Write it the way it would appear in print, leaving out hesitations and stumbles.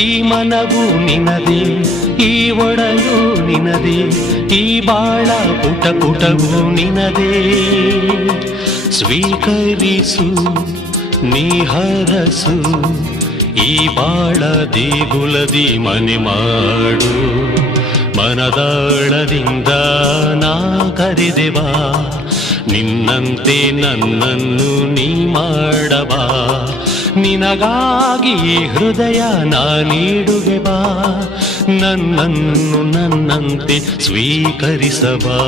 ಈ ಮನವು ನಿನದೇ, ಈ ಒಡಲು ನಿನದೇ, ಈ ಬಾಳ ಪುಟ ಪುಟವು ನಿನದೇ. ಸ್ವೀಕರಿಸು ನೀ ಹರಸು, ಈ ಬಾಳ ದೇಗುಲದಿ ಮನೆ ಮಾಡು. ಮನದಾಳದಿಂದ ನಾ ಕರೆದೆವಾ, ನಿನ್ನಂತೆ ನನ್ನನ್ನು ನೀ ಮಾಡಬಾ. ನಿನಗಾಗಿ ಹೃದಯ ನಾ ನೀಡುವೆ ಬಾ, ನನ್ನನ್ನು ನನ್ನಂತೆ ಸ್ವೀಕರಿಸಬಾ.